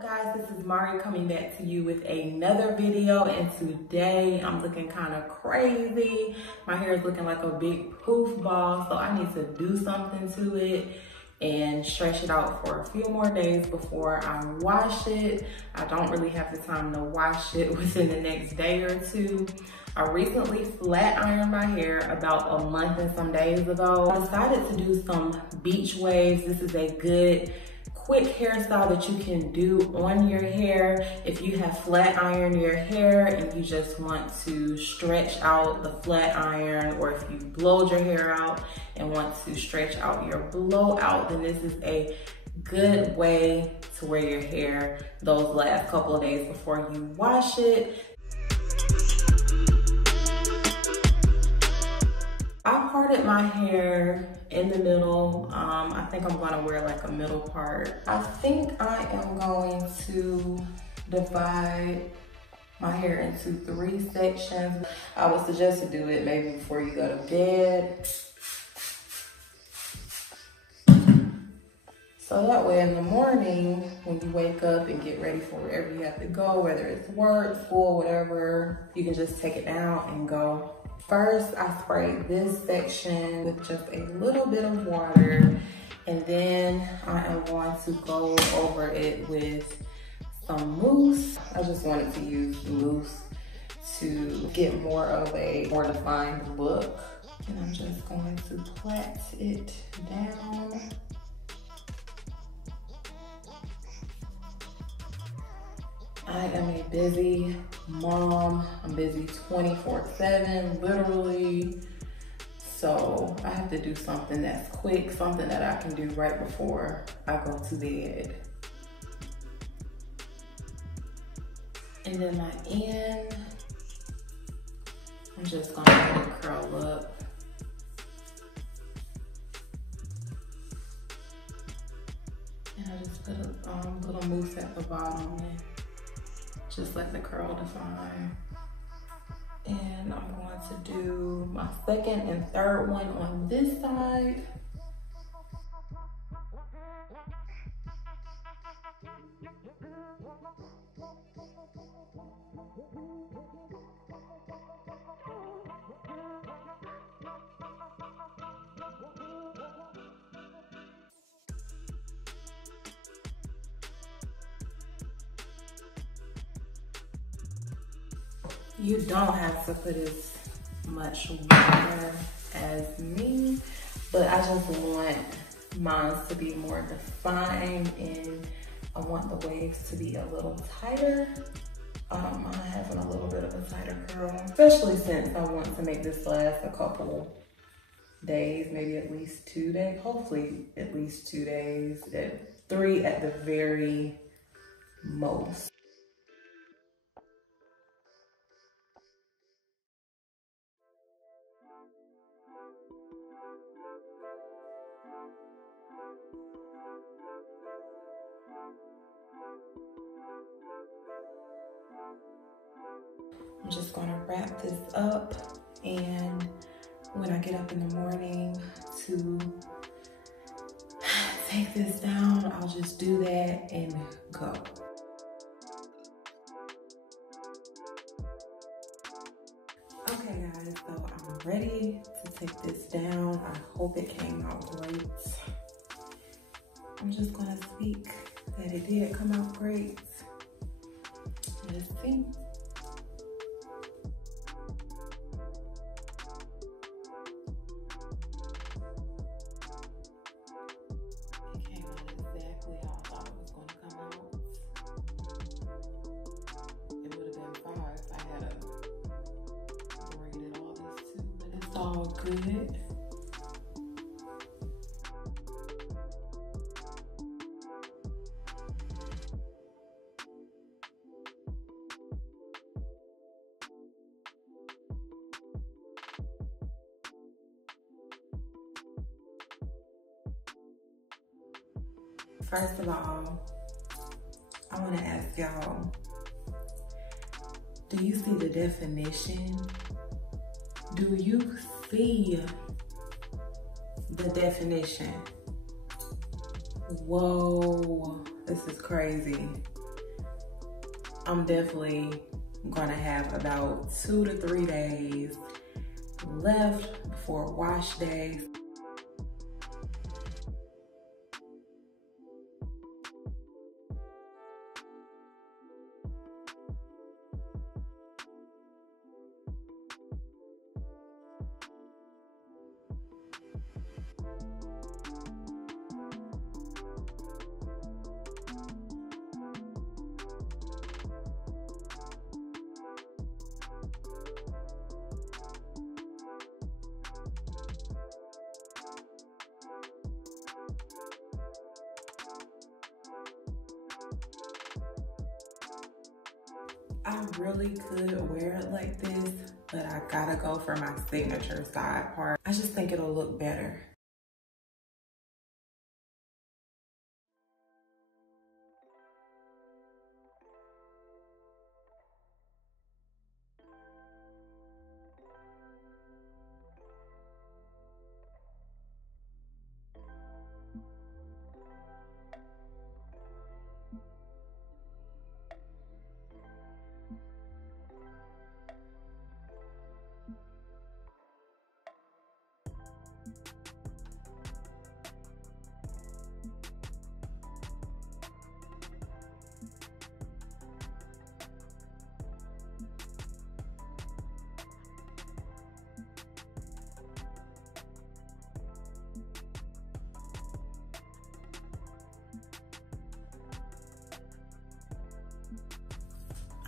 up, guys? This is Mari coming back to you with another video, and today I'm looking kind of crazy. My hair is looking like a big poof ball, so I need to do something to it and stretch it out for a few more days before I wash it. I don't really have the time to wash it within the next day or two. I recently flat ironed my hair about a month and some days ago. I decided to do some beach waves. This is a good quick hairstyle that you can do on your hair if you have flat ironed your hair and you just want to stretch out the flat iron, or if you blowed your hair out and want to stretch out your blowout, then this is a good way to wear your hair those last couple of days before you wash it. I parted my hair in the middle. I think I'm gonna wear like a middle part. I think I am going to divide my hair into 3 sections. I would suggest to do it maybe before you go to bed. So that way in the morning, when you wake up and get ready for wherever you have to go, whether it's work, school, whatever, you can just take it down and go. First, I sprayed this section with just a little bit of water, and then I am going to go over it with some mousse. I just wanted to use mousse to get more of a more defined look. And I'm just going to plait it down. I am a busy mom. I'm busy 24/7, literally. So I have to do something that's quick, something that I can do right before I go to bed. And then my end, I'm just gonna let it curl up. And I just put a little mousse at the bottom and just let the curl define. And I'm going to do my second and third one on this side. You don't have to put as much water as me, but I just want mine to be more defined, and I want the waves to be a little tighter. I'm having a little bit of a tighter curl, especially since I want to make this last a couple days, maybe at least 2 days, hopefully at least 2 days, at 3 at the very most. I'm just gonna wrap this up, and when I get up in the morning to take this down, I'll just do that and go. Okay guys, so I'm ready to take this down. I hope it came out great. I'm just gonna speak that it did come out great. Let's see. All good. First of all, I want to ask y'all, do you see the definition? Do you see the definition? Whoa, this is crazy. I'm definitely gonna have about 2 to 3 days left before wash day. I really could wear it like this, but I gotta go for my signature side part. I just think it'll look better.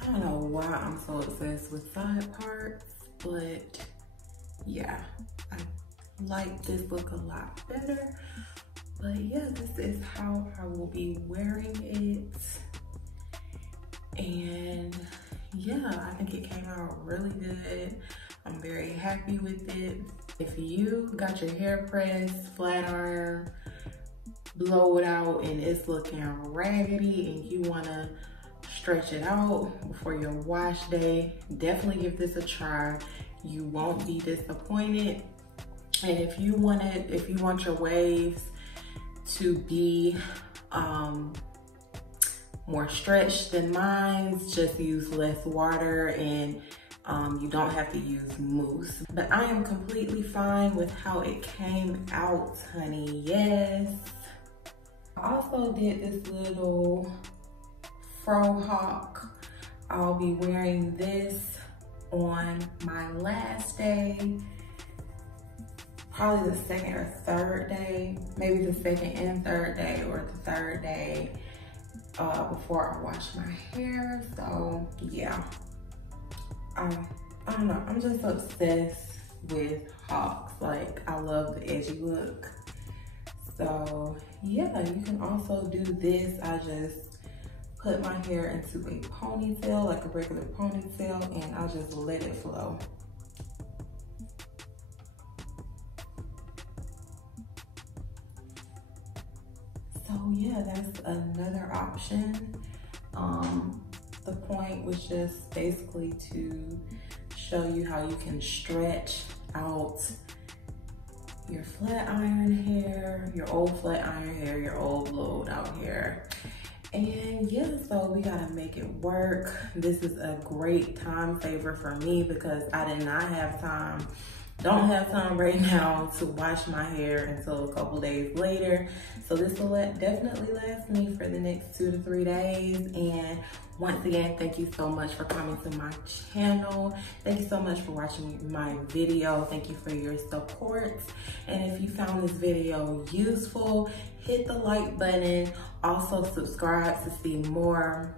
I don't know why I'm so obsessed with side parts, but yeah, I like this look a lot better. But yeah, this is how I will be wearing it. And yeah, I think it came out really good. I'm very happy with it. If you got your hair pressed, flat iron, blow it out, and it's looking raggedy and you wanna stretch it out before your wash day, definitely give this a try. You won't be disappointed. And if you want your waves to be more stretched than mine, just use less water, and you don't have to use mousse. But I am completely fine with how it came out, honey. Yes. I also did this little fro hawk. I'll be wearing this on my last day, probably the second or third day, maybe the second and third day, or the third day before I wash my hair. So yeah, I don't know, I'm just obsessed with hawks. Like, I love the edgy look. So yeah, you can also do this. I just put my hair into a ponytail, like a regular ponytail, and I'll just let it flow. So yeah, that's another option. The point was just basically to show you how you can stretch out your flat iron hair, your old flat iron hair, your old blowed out hair. And yeah, so we gotta make it work. This is a great time saver for me because I did not have time, don't have time right now to wash my hair until a couple days later. So this will definitely last me for the next 2 to 3 days. And once again, thank you so much for coming to my channel. Thank you so much for watching my video. Thank you for your support. And if you found this video useful, hit the like button. Also subscribe to see more.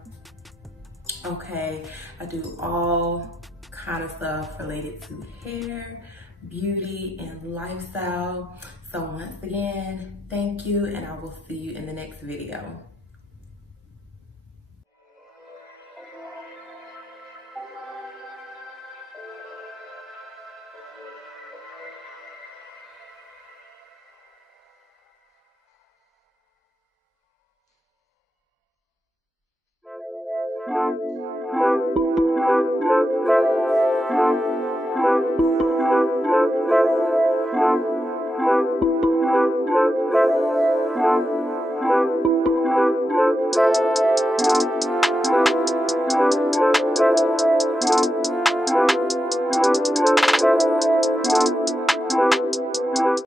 Okay, I do all kind of stuff related to hair, beauty, and lifestyle. So once again, thank you, and I will see you in the next video.